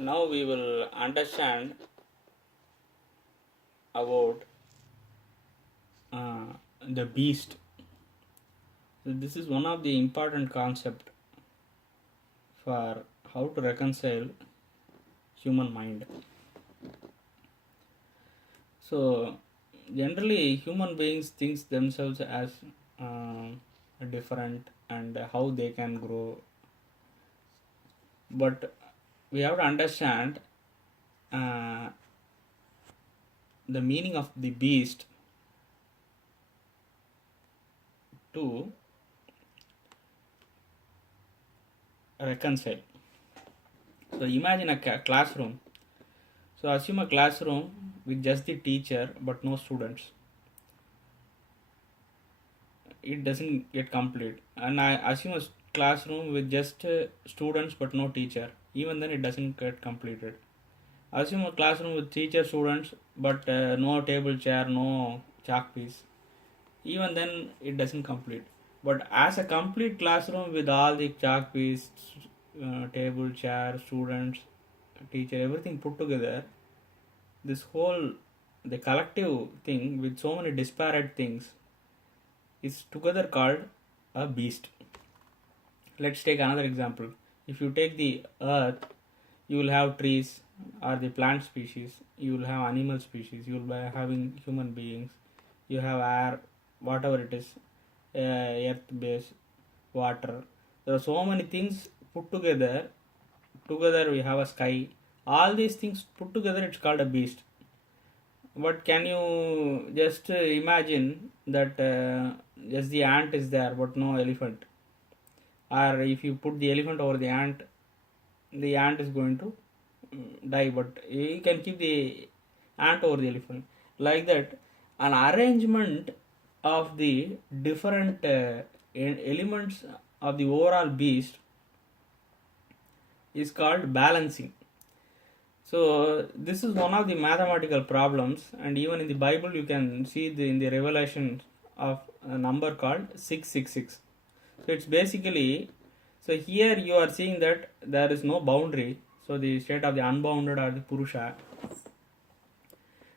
Now we will understand about the beast. So this is one of the important concept for how to reconcile human mind. So generally human beings thinks themselves as different and how they can grow, but we have to understand uh, the meaning of the beast to reconcile. So imagine a classroom. So assume a classroom with just the teacher but no students. It doesn't get complete. And I assume a classroom with just students but no teacher. Even then it doesn't get completed. Assume a classroom with teacher, students, but no table, chair, no chalk piece. Even then it doesn't complete. But as a complete classroom with all the chalk piece, table, chair, students, teacher, everything put together, this whole the collective thing with so many disparate things is together called a beast. Let's take another example. If you take the earth, you will have trees or the plant species, you will have animal species, you will be having human beings, you have air, whatever it is, earth base, water. There are so many things put together. Together we have a sky. All these things put together, it's called a beast. But can you just imagine that just the ant is there but no elephant? Or if you put the elephant over the ant is going to die, but you can keep the ant over the elephant. Like that, an arrangement of the different elements of the overall beast is called balancing. So this is one of the mathematical problems, and even in the Bible you can see in the revelation of a number called 666. So it's basically, so here you are seeing that there is no boundary, so the state of the unbounded or the Purusha.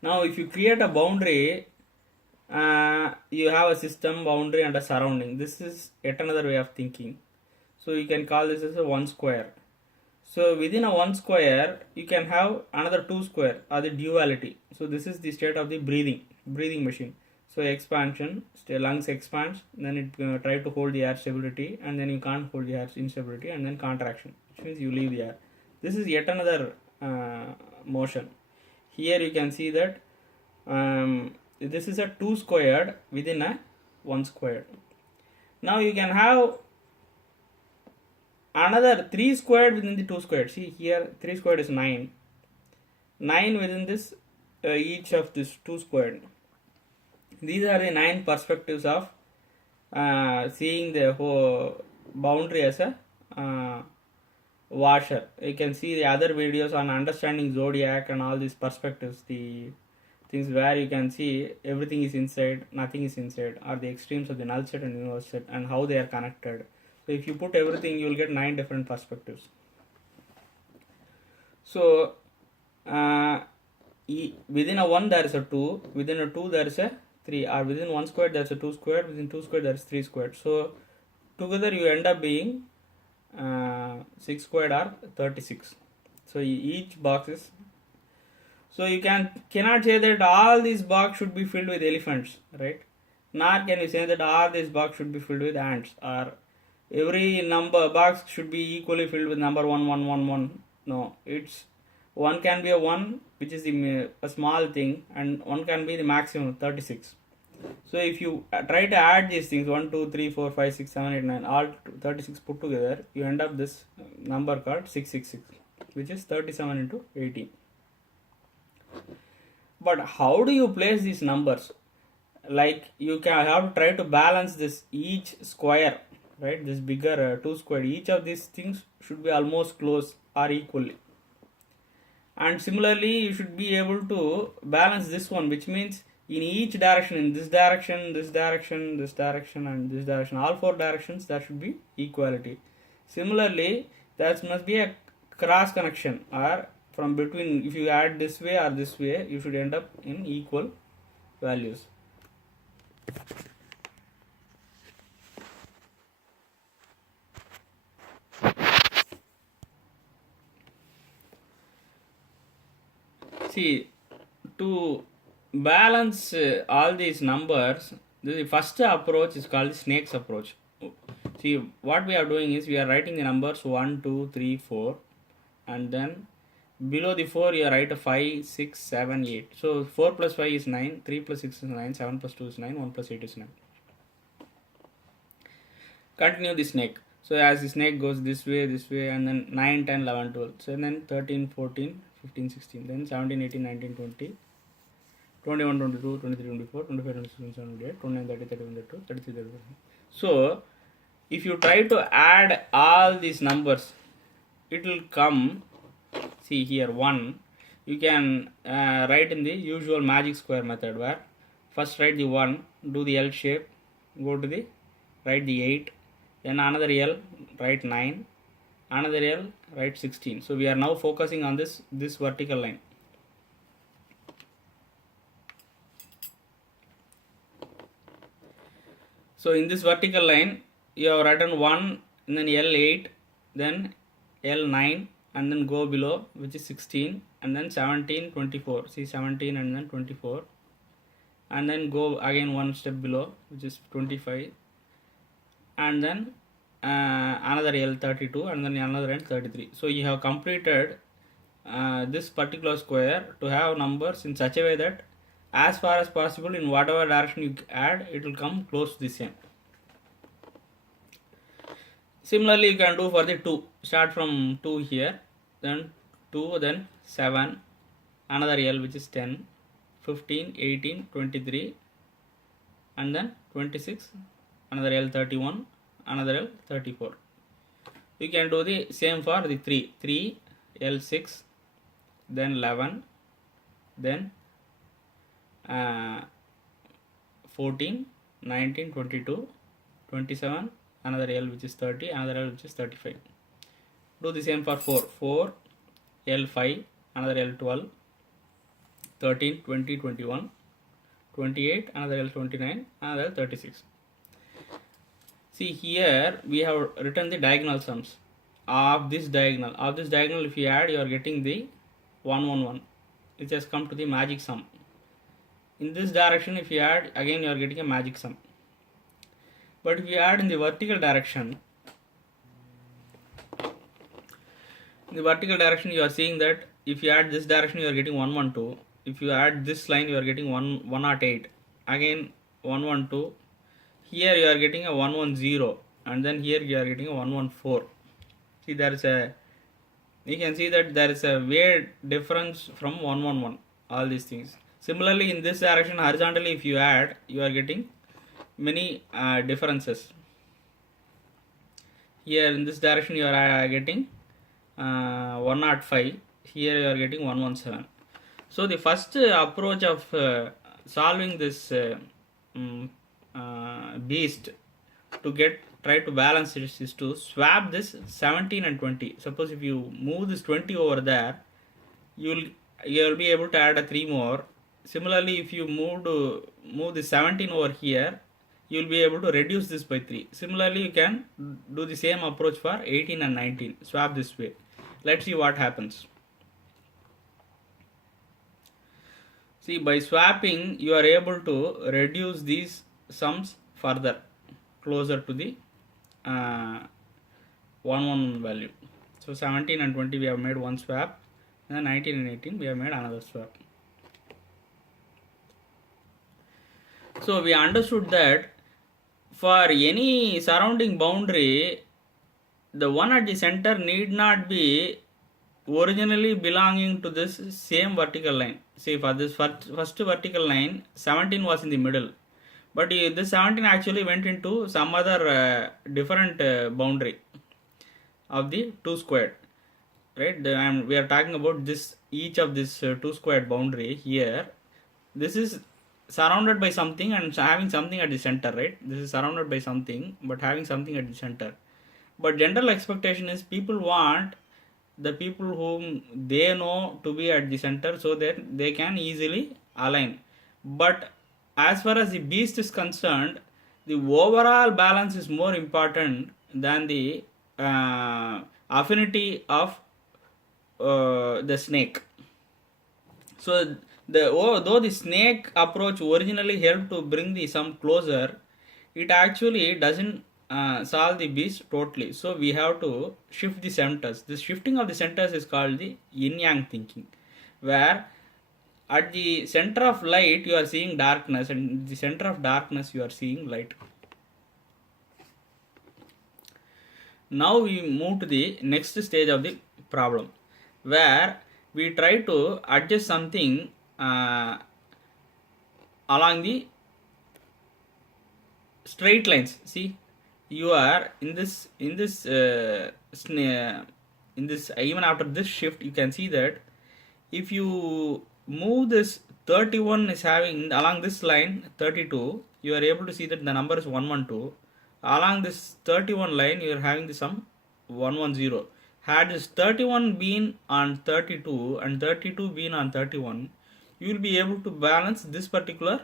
Now if you create a boundary, you have a system, boundary and a surrounding. This is yet another way of thinking. So you can call this as a 1 square. So within a 1 square, you can have another 2 square or the duality. So this is the state of the breathing machine. So expansion, lungs expands, then it try to hold the air stability, and then you can't hold the air instability, and then contraction, which means you leave the air. This is yet another motion. Here you can see that this is a 2 squared within a 1 squared. Now you can have another 3 squared within the 2 squared. See here 3 squared is 9. 9 within this each of this 2 squared. These are the 9 perspectives of seeing the whole boundary as a washer. You can see the other videos on understanding zodiac and all these perspectives, the things where you can see everything is inside, nothing is inside, or the extremes of the null set and universe set and how they are connected. So if you put everything, you will get 9 different perspectives. So within a 1 there is a 2, within a 2 there is a 3, or within 1 squared there is a 2 squared, within 2 squared there is 3 squared. So together you end up being 6 squared or 36. So each box is, so you cannot say that all these box should be filled with elephants, right? Nor can you say that all these box should be filled with ants, or every number box should be equally filled with number 1 1 1 1. No, it's one can be a 1, which is a small thing, and one can be the maximum 36. So if you try to add these things 1 2 3 4 5 6 7 8 9 all 36 put together, you end up this number called 666, which is 37 into 18. But how do you place these numbers? Like you can have to try to balance this each square, right? This bigger 2 square, each of these things should be almost close or equally. And similarly you should be able to balance this one, which means in each direction, in this direction, this direction, this direction and this direction, all 4 directions, there should be equality. Similarly, there must be a cross connection, or from between, if you add this way or this way, you should end up in equal values. See, to balance all these numbers, the first approach is called the snake's approach. See, what we are doing is we are writing the numbers 1, 2, 3, 4, and then below the 4 you write a 5, 6, 7, 8. So 4 plus 5 is 9, 3 plus 6 is 9, 7 plus 2 is 9, 1 plus 8 is 9. Continue the snake. So as the snake goes this way, and then 9, 10, 11, 12. So then 13, 14, 15, 16. Then 17, 18, 19, 20. 21, 22, 23, 24, 25, 26, 27, 28, 29, 30, 31, 32, 33, 34. So if you try to add all these numbers, it will come, see here 1. You can write in the usual magic square method, where first write the 1, do the L shape, go to the, write the 8, then another L, write 9, another L, write 16. So we are now focusing on this vertical line. So in this vertical line, you have written 1, and then L8, then L9, and then go below, which is 16, and then 17, 24. See 17 and then 24, and then go again one step below, which is 25, and then another L32, and then another L33. So you have completed this particular square to have numbers in such a way that as far as possible, in whatever direction you add, it will come close to the same. Similarly, you can do for the 2. Start from 2 here, then 2, then 7, another L, which is 10, 15, 18, 23, and then 26, another L 31, another L 34. You can do the same for the 3, L6, then 11, then 14, 19, 22, 27, another L which is 30, another L which is 35. Do the same for 4, L5, another L12, 13, 20, 21, 28, another L29, another L36. See here we have written the diagonal sums of this diagonal. Of this diagonal, if you add, you are getting the 1, 1, 1. It has come to the magic sum. In this direction, if you add, again you are getting a magic sum. But if you add in the vertical direction, you are seeing that if you add this direction, you are getting 112. If you add this line, you are getting 108. Again 112. Here you are getting a 110, and then here you are getting a 114. See, you can see that there is a weird difference from 111. All these things. Similarly, in this direction, horizontally, if you add, you are getting many differences. Here in this direction, you are getting 105. Here you are getting 117. So the first approach of solving this beast to try to balance it is to swap this 17 and 20. Suppose if you move this 20 over there, you will be able to add a 3 more. Similarly, if you move the 17 over here, you will be able to reduce this by 3. Similarly, you can do the same approach for 18 and 19. Swap this way. Let's see what happens. See, by swapping, you are able to reduce these sums further, closer to the 1, 1 value. So 17 and 20 we have made one swap, and then 19 and 18 we have made another swap. So we understood that for any surrounding boundary, the one at the center need not be originally belonging to this same vertical line. See, for this first vertical line, 17 was in the middle, but this 17 actually went into some other different boundary of the 2 squared, right? We are talking about this, each of this 2 squared boundary here. This is surrounded by something and having something at the center, right? This is surrounded by something but having something at the center. But general expectation is people want the people whom they know to be at the center so that they can easily align. But as far as the beast is concerned, the overall balance is more important than the affinity of the snake. So though the snake approach originally helped to bring the some closer, it actually doesn't solve the beast totally. So we have to shift the centers. This shifting of the centers is called the yin yang thinking, where at the center of light you are seeing darkness, and the center of darkness you are seeing light. Now we move to the next stage of the problem, where we try to adjust something along the straight lines. See, you are in this even after this shift, you can see that if you move this 31 is having along this line 32, you are able to see that the number is 112. Along this 31 line you are having the sum 110. Had this 31 been on 32 and 32 been on 31, you will be able to balance this particular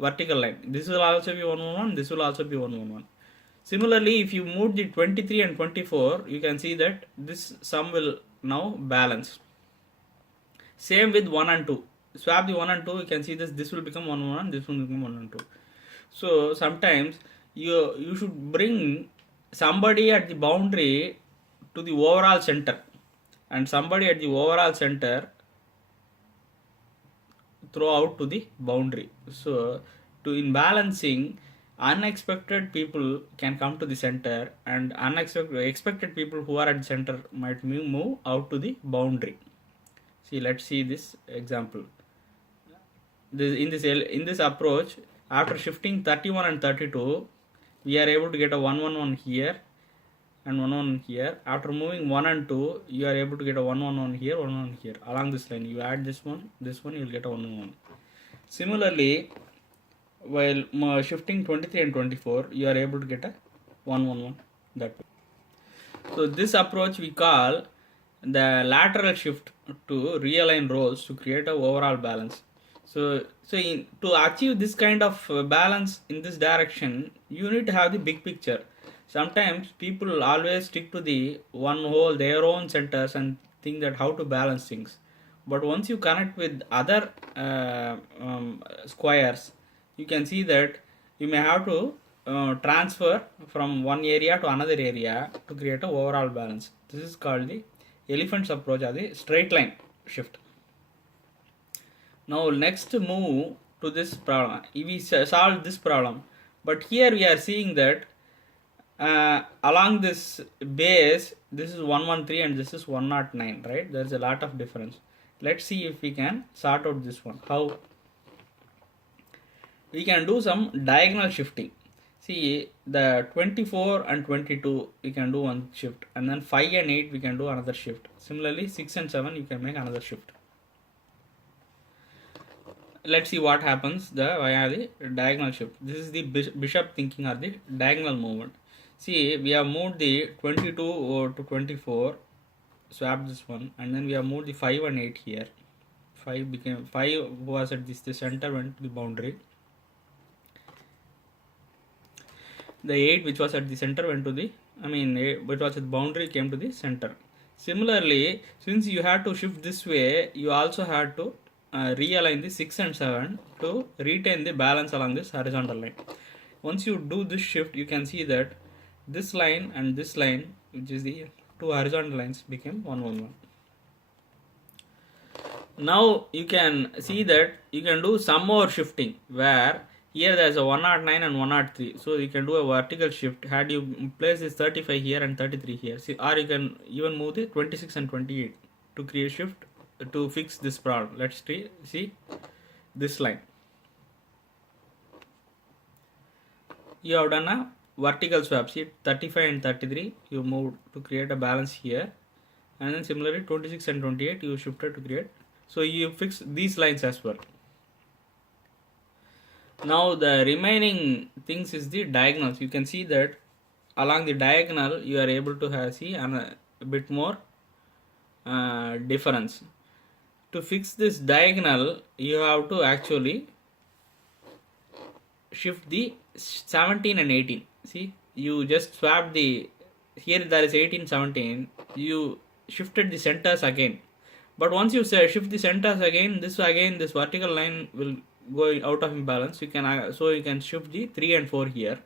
vertical line. This will also be 111, this will also be 111. Similarly, if you move the 23 and 24, you can see that this sum will now balance. Same with 1 and 2. Swap the 1 and 2, you can see this will become 111, this will become 1 and 2. So sometimes you should bring somebody at the boundary to the overall center, and somebody at the overall center throw out to the boundary. So in balancing, unexpected people can come to the center, and expected people who are at the center might move out to the boundary. See, let's see this example. In this approach, after shifting 31 and 32, we are able to get a 111 here and 111 here. After moving 1 and 2, you are able to get a 111 here, 111 here. Along this line, you add this one, you will get a 111. Similarly, while shifting 23 and 24, you are able to get a 111 that way. So this approach we call the lateral shift to realign roles to create a overall balance. So to achieve this kind of balance in this direction, you need to have the big picture. Sometimes people always stick to the one whole, their own centers, and think that how to balance things. But once you connect with other squares, you can see that you may have to transfer from one area to another area to create an overall balance. This is called the elephant's approach or the straight line shift. Now next move to this problem. We solve this problem, but here we are seeing that along this base, this is 113 and this is 109, right? There is a lot of difference. Let's see if we can sort out this one. How? We can do some diagonal shifting. See, the 24 and 22 we can do one shift, and then 5 and 8 we can do another shift. Similarly, 6 and 7 you can make another shift. Let's see what happens via the diagonal shift. This is the bishop thinking or the diagonal movement. See, we have moved the 22 to 24, swap this one, and then we have moved the 5 and 8 here. 5 was at the center, went to the boundary. The 8 which was at the center went to the, which was at the boundary came to the center. Similarly, since you had to shift this way, you also had to realign the 6 and 7 to retain the balance along this horizontal line. Once you do this shift, you can see that this line and this line, which is the two horizontal lines, became 111. Now you can see that you can do some more shifting, where here there is a 109 and 103, so you can do a vertical shift. Had you place this 35 here and 33 here, see, or you can even move the 26 and 28 to create shift to fix this problem. Let's see this line. You have done a vertical swap. See, 35 and 33 you moved to create a balance here, and then similarly 26 and 28 you shifted to create. So you fix these lines as well. Now the remaining things is the diagonals. You can see that along the diagonal you are able to see a bit more difference. To fix this diagonal, you have to actually shift the 17 and 18. See, you just swapped the, here there is 18, 17, you shifted the centers again. But once you shift the centers again, this vertical line will go out of imbalance. You can so you can shift the 3 and 4 here.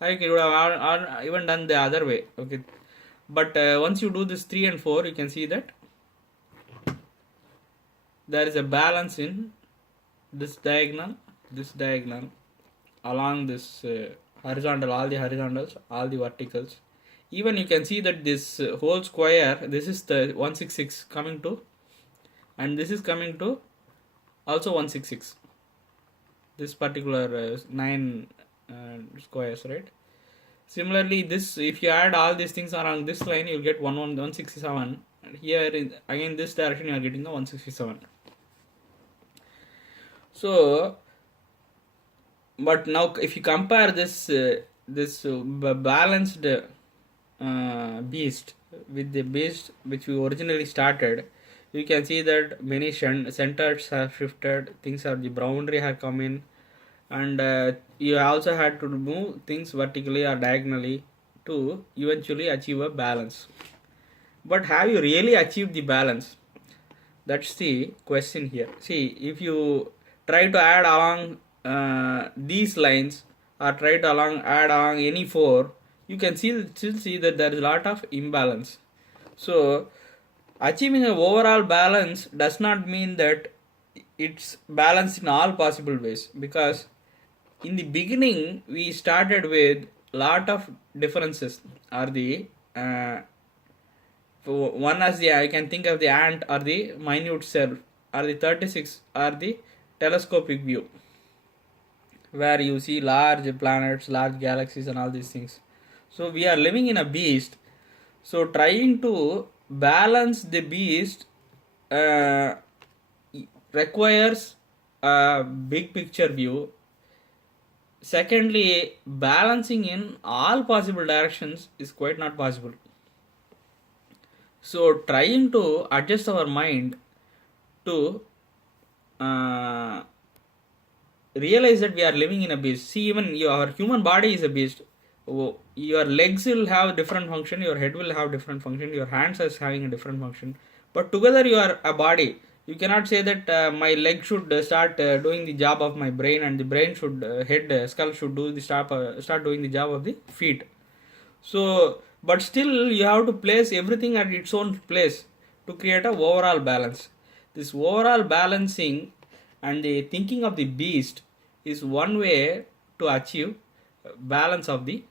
Like you would have even done the other way. Okay, but once you do this 3 and 4, you can see that there is a balance in this diagonal, along this horizontal, all the horizontals, all the verticals. Even you can see that this whole square, this is the 166 coming to, and this is coming to also 166. This particular 9 squares, right? Similarly, this, if you add all these things around this line, you'll get 167. And here again this direction you are getting the 167. So, but now if you compare this balanced beast with the beast which we originally started, you can see that many centers have shifted, things are, the boundary have come in, and you also had to move things vertically or diagonally to eventually achieve a balance. But have you really achieved the balance? That's the question here. See, if you try to add along these lines, or try to add along any 4, you can still see that there is a lot of imbalance. So achieving an overall balance does not mean that it's balanced in all possible ways, because in the beginning we started with lot of differences, or the one as the, I can think of the ant or the minute cell, or the 36 or the telescopic view, where you see large planets, large galaxies and all these things. So we are living in a beast. So trying to balance the beast requires a big picture view. Secondly, balancing in all possible directions is quite not possible. So trying to adjust our mind to realize that we are living in a beast. See, even your human body is a beast. Your legs will have different function, your head will have different function, your hands is having a different function, but together you are a body. You cannot say that my leg should start doing the job of my brain, and the brain should skull should do the start doing the job of the feet. So, but still you have to place everything at its own place to create a overall balance. This overall balancing and the thinking of the beast is one way to achieve balance of the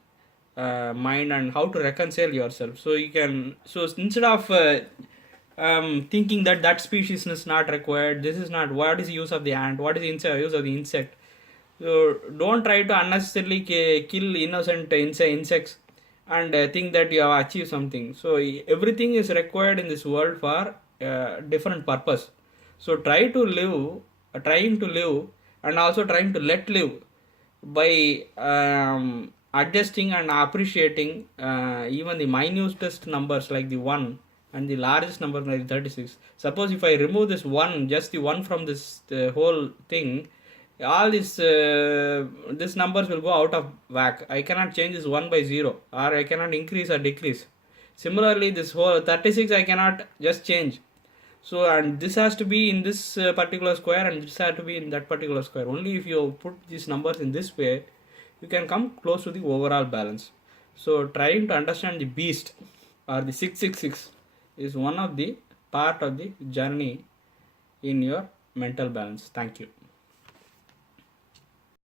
mind, and how to reconcile yourself. So you can, so instead of thinking that species is not required, this is not, what is the use of the ant, what is the use of the insect, so don't try to unnecessarily kill innocent insects and think that you have achieved something. So everything is required in this world for different purpose. So trying to live and also trying to let live by adjusting and appreciating even the minutest numbers like the 1 and the largest number like 36. Suppose if I remove this 1, just the 1 from this whole thing, all these numbers will go out of whack. I cannot change this 1 by 0, or I cannot increase or decrease. Similarly, this whole 36 I cannot just change. So, and this has to be in this particular square, and this has to be in that particular square. Only if you put these numbers in this way, you can come close to the overall balance. So trying to understand the beast or the 666 is one of the part of the journey in your mental balance. Thank you.